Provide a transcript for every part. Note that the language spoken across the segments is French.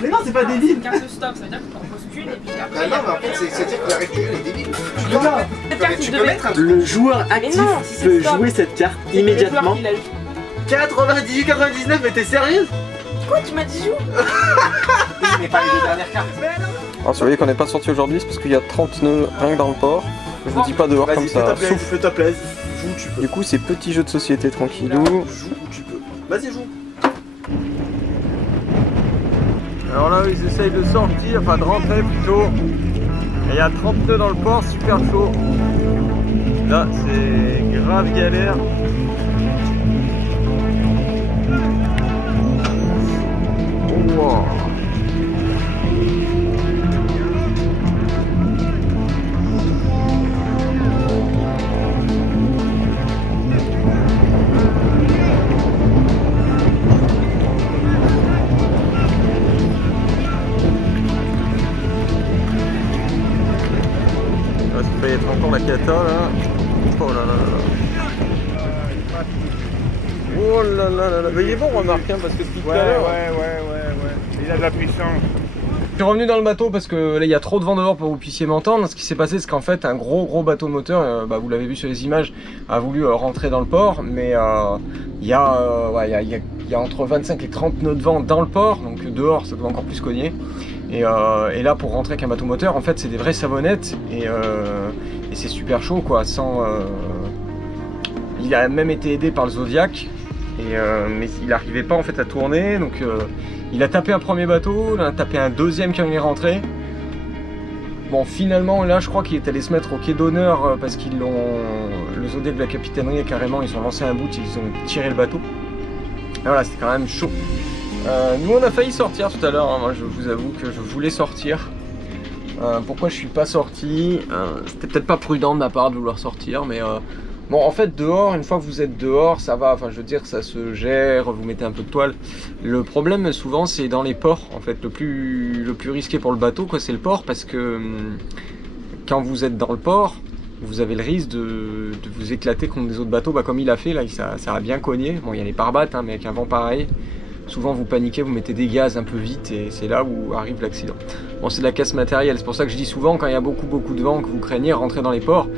Mais non, c'est pas débile. C'est une carte de stop, ça veut dire que t'en poses qu'une et puis après. Ah non, mais en fait, c'est-à-dire que la règle du jeu est débile. Tu peux mettre un truc. Le joueur actif non, si c'est peut stop. jouer cette carte immédiatement. 98, mais t'es sérieuse? Quoi, tu m'as dit joue? Mais pas les deux dernières cartes. Alors si vous voyez qu'on n'est pas sorti aujourd'hui, c'est parce qu'il y a 30 nœuds rien que dans le port. Je vous dis pas dehors comme ça, Vas-y, fais-toi plaisir. Joue où tu peux. Du coup, c'est petit jeu de société tranquillou. Joue où tu peux. Vas-y, joue. Alors là, ils essayent de sortir, enfin de rentrer plutôt. Et il y a 30 nœuds dans le port, super chaud. Là, c'est grave galère. Wow. Ça fait être encore la cata là. Oh là là là là. Oh là là là là. Mais il est bon, remarque, hein, parce que tout à l'heure. Ouais. Il a de la puissance. Je suis revenu dans le bateau parce que là il y a trop de vent dehors pour que vous puissiez m'entendre. Ce qui s'est passé, c'est qu'en fait un gros bateau moteur, vous l'avez vu sur les images, a voulu rentrer dans le port, mais il y a entre 25 et 30 nœuds de vent dans le port, donc dehors ça doit encore plus cogner. Et là pour rentrer avec un bateau moteur, en fait c'est des vraies savonnettes et c'est super chaud quoi. Il a même été aidé par le Zodiac, mais il n'arrivait pas en fait à tourner, donc il a tapé un premier bateau, il a tapé un deuxième quand il est rentré. Bon, finalement, là, je crois qu'il est allé se mettre au quai d'honneur parce qu'ils l'ont. Le Zodiac de la capitainerie, carrément, ils ont lancé un bout, ils ont tiré le bateau. Et voilà, c'était quand même chaud. Nous, on a failli sortir tout à l'heure. Hein. Moi, je vous avoue que je voulais sortir. Pourquoi je suis pas sorti? C'était peut-être pas prudent de ma part de vouloir sortir, mais. Bon, en fait, dehors, une fois que vous êtes dehors, ça va, enfin, je veux dire, ça se gère, vous mettez un peu de toile. Le problème, souvent, c'est dans les ports, en fait, le plus risqué pour le bateau, quoi, c'est le port, parce que quand vous êtes dans le port, vous avez le risque de vous éclater contre des autres bateaux, comme il a fait, là, ça a bien cogné. Bon, il y a les pare-battes, hein, mais avec un vent pareil, souvent vous paniquez, vous mettez des gaz un peu vite, et c'est là où arrive l'accident. Bon, c'est de la casse matérielle, c'est pour ça que je dis souvent, quand il y a beaucoup de vent, que vous craignez, rentrez dans les ports,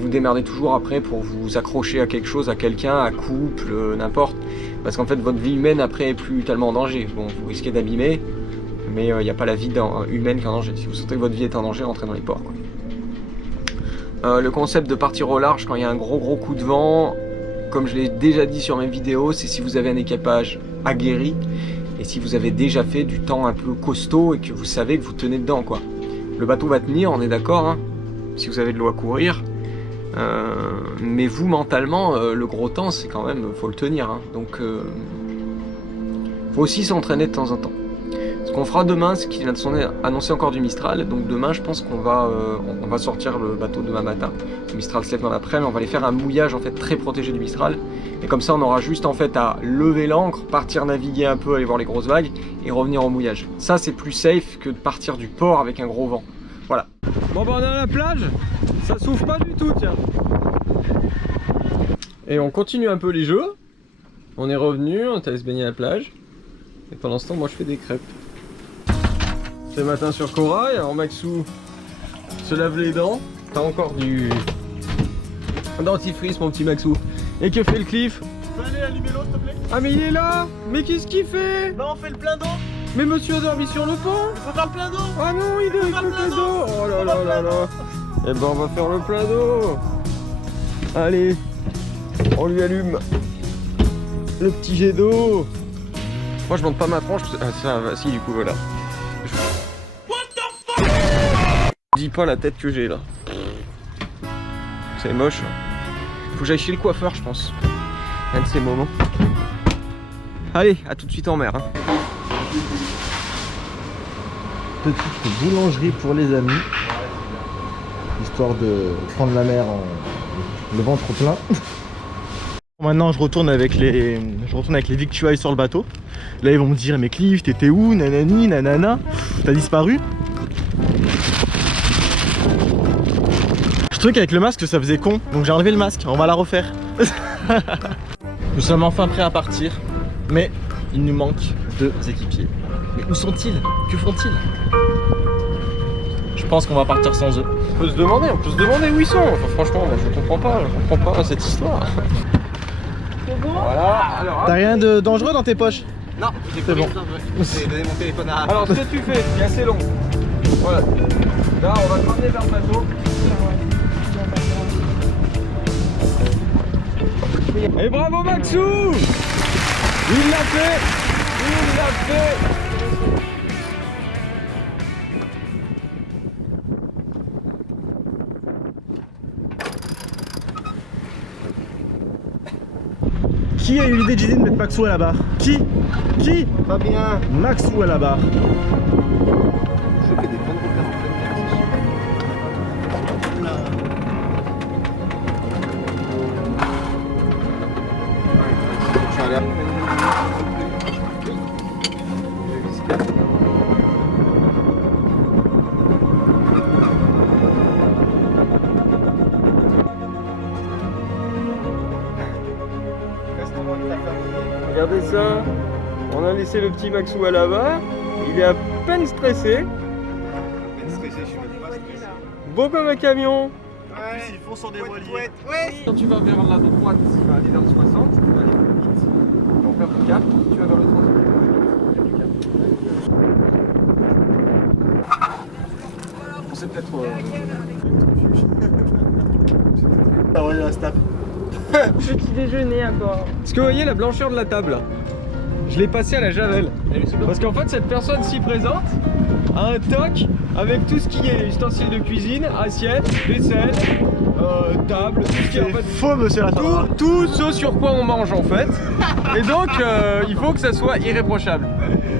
vous démerdez toujours après pour vous accrocher à quelque chose, à quelqu'un, à couple, n'importe. Parce qu'en fait, votre vie humaine après est plus tellement en danger. Bon, vous risquez d'abîmer, mais il n'y a pas la vie humaine qui est en danger. Si vous sentez que votre vie est en danger, rentrez dans les ports, quoi. Le concept de partir au large quand il y a un gros coup de vent, comme je l'ai déjà dit sur mes vidéos, c'est si vous avez un équipage aguerri et si vous avez déjà fait du temps un peu costaud et que vous savez que vous tenez dedans, quoi. Le bateau va tenir, on est d'accord, hein, si vous avez de l'eau à courir. Mais vous mentalement le gros temps c'est quand même, faut le tenir, hein. Donc faut aussi s'entraîner de temps en temps. Ce qu'on fera demain, c'est qu'il vient de annoncer encore du Mistral, donc demain je pense qu'on va sortir le bateau demain matin. Le Mistral se lève dans l'après-midi, on va aller faire un mouillage en fait très protégé du Mistral, et comme ça on aura juste en fait à lever l'ancre, partir naviguer un peu, aller voir les grosses vagues et revenir au mouillage. Ça c'est plus safe que de partir du port avec un gros vent. Voilà. Bon on est à la plage, ça souffle pas du tout, tiens. Et on continue un peu les jeux. On est revenu, on est allé se baigner à la plage. Et pendant ce temps, moi je fais des crêpes. C'est matin sur Corail, alors Maxou se lave les dents. T'as encore du dentifrice mon petit Maxou. Et que fait le Cliff? Allez, allumer l'eau s'il te plaît. Ah mais il est là. Mais qu'est-ce qu'il fait? Bah on fait le plein d'eau. Mais monsieur a dormi sur le pont. Il faut faire le plein d'eau. Ah non, il doit faire le plein d'eau. Oh là là là là. Eh ben on va faire le plein d'eau. Allez, on lui allume le petit jet d'eau. Moi je monte pas ma tranche. Ah ça va, si du coup voilà. Dis pas la tête que j'ai là. C'est moche. Faut que j'aille chez le coiffeur je pense. Un de ces moments. Allez, à tout de suite en mer. Hein. Petite boulangerie pour les amis. Histoire de prendre la mer le ventre plein. Maintenant je retourne avec les victuailles sur le bateau. Là ils vont me dire mais Cliff t'étais où, nanani nanana, t'as disparu. Je trouvais qu'avec le masque ça faisait con, donc j'ai enlevé le masque, on va la refaire. Nous sommes enfin prêts à partir, mais il nous manque 2 équipiers. Mais où sont-ils? Que font-ils? Je pense qu'on va partir sans eux. On peut se demander où ils sont. Enfin, franchement, moi, je comprends pas cette histoire. Voilà. Alors, T'as rien de dangereux dans tes poches? Non, C'est bon. J'ai donné mon téléphone à. alors, ce que tu fais, c'est assez long. Voilà. Là, on va te ramener vers le bateau. Et bravo Maxou! Il l'a fait! Il l'a fait! Qui a eu l'idée de mettre Maxou à la barre? Qui? Fabien. Maxou à la barre. Je fais des points de repère en pleine mer. Regardez ça, on a laissé le petit Maxou à la barre, il est à peine stressé, beau comme un camion. Ils font sur des voiliers. Quand tu vas vers la droite, tu vas aller vers le 60, tu vas aller plus vite, pour faire le cap, tu vas vers le 30. C'est peut-être... Ah ouais, là, stop. Petit déjeuner encore. Est-ce que vous voyez la blancheur de la table là? Je l'ai passé à la javel. Parce qu'en fait cette personne s'y présente a un toc avec tout ce qui est ustensiles de cuisine, assiettes, vaisselle, table, tout ce qui est en fait Faux, monsieur la tout ce sur quoi on mange en fait. Et donc il faut que ça soit irréprochable.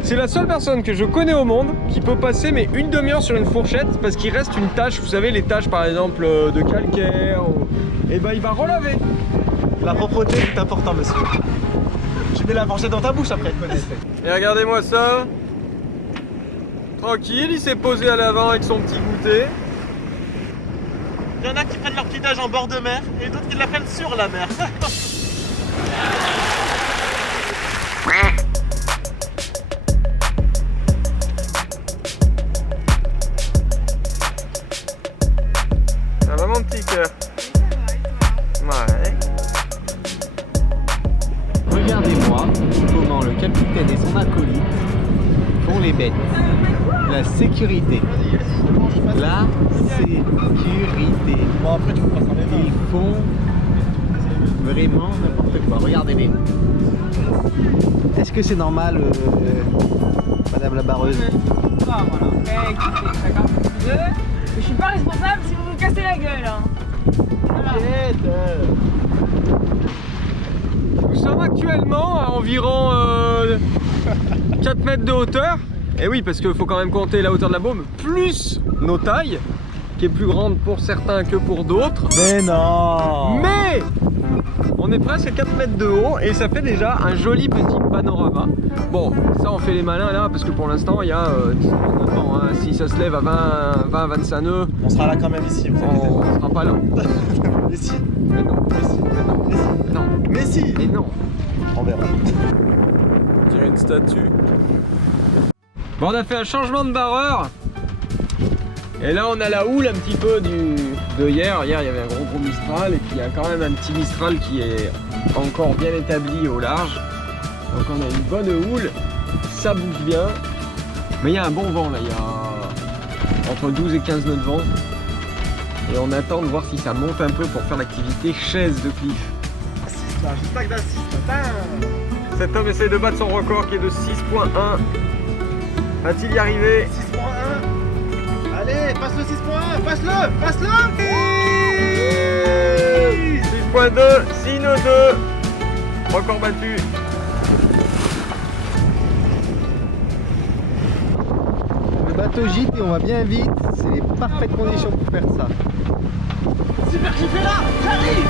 C'est la seule personne que je connais au monde qui peut passer mais une demi-heure sur une fourchette parce qu'il reste une tâche, vous savez les tâches par exemple de calcaire, et ben il va relaver. La propreté est important, monsieur. Tu mets la fourchette dans ta bouche après. Et regardez-moi ça. Tranquille, il s'est posé à l'avant avec son petit goûter. Il y en a qui prennent leur petit âge en bord de mer et d'autres qui la prennent sur la mer. Ça va mon petit cœur? Ouais. Regardez-moi comment le capitaine et son acolyte font les bêtes. La sécurité. La sécurité. Bon, après, tu peux pas s'en Ils font vraiment n'importe quoi. Regardez-les. Est-ce que c'est normal, madame la barreuse? Ah voilà. Ok, écoutez, chacun fait ce qu'il veut. Mais je suis pas responsable si vous vous cassez la gueule. Hein. Voilà. Nous sommes actuellement à environ 4 mètres de hauteur. Et oui, parce qu'il faut quand même compter la hauteur de la baume, plus nos tailles, qui est plus grande pour certains que pour d'autres. Mais non. Mais on est presque à 4 mètres de haut et ça fait déjà un joli petit panorama. Bon, ça on fait les malins là, parce que pour l'instant il y a 10 ans, hein. Si ça se lève à 20-25 nœuds, On sera là quand même ici, vous inquiétez on sera pas là. pas. Mais si. Mais non, Mais si. mais non, Mais si. mais non. On verra. Tiens, une statue. Bon, on a fait un changement de barreur. Et là, on a la houle un petit peu de hier. Hier, il y avait un gros Mistral. Et puis, il y a quand même un petit Mistral qui est encore bien établi au large. Donc, on a une bonne houle. Ça bouge bien. Mais il y a un bon vent, là. Il y a entre 12 et 15 nœuds de vent. Et on attend de voir si ça monte un peu pour faire l'activité chaise de cliff. Assiste là, juste avec d'assiste. Cet homme essaie de battre son record qui est de 6.1. Va-t-il y arriver? 6.1. Allez, passe le 6.1, passe-le, passe-le. 6.2, 6 nœuds 2. Record battu. Le bateau gîte et on va bien vite. C'est les parfaites conditions pour faire ça. Super, j'ai fait là, j'arrive.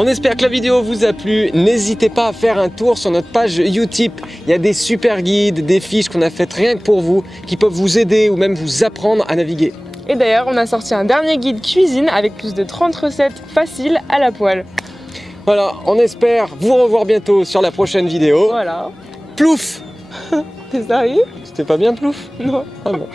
On espère que la vidéo vous a plu. N'hésitez pas à faire un tour sur notre page Utip. Il y a des super guides, des fiches qu'on a faites rien que pour vous, qui peuvent vous aider ou même vous apprendre à naviguer. Et d'ailleurs, on a sorti un dernier guide cuisine avec plus de 30 recettes faciles à la poêle. Voilà, on espère vous revoir bientôt sur la prochaine vidéo. Voilà. Plouf! T'es sérieux? C'était pas bien plouf? Non. Ah bon.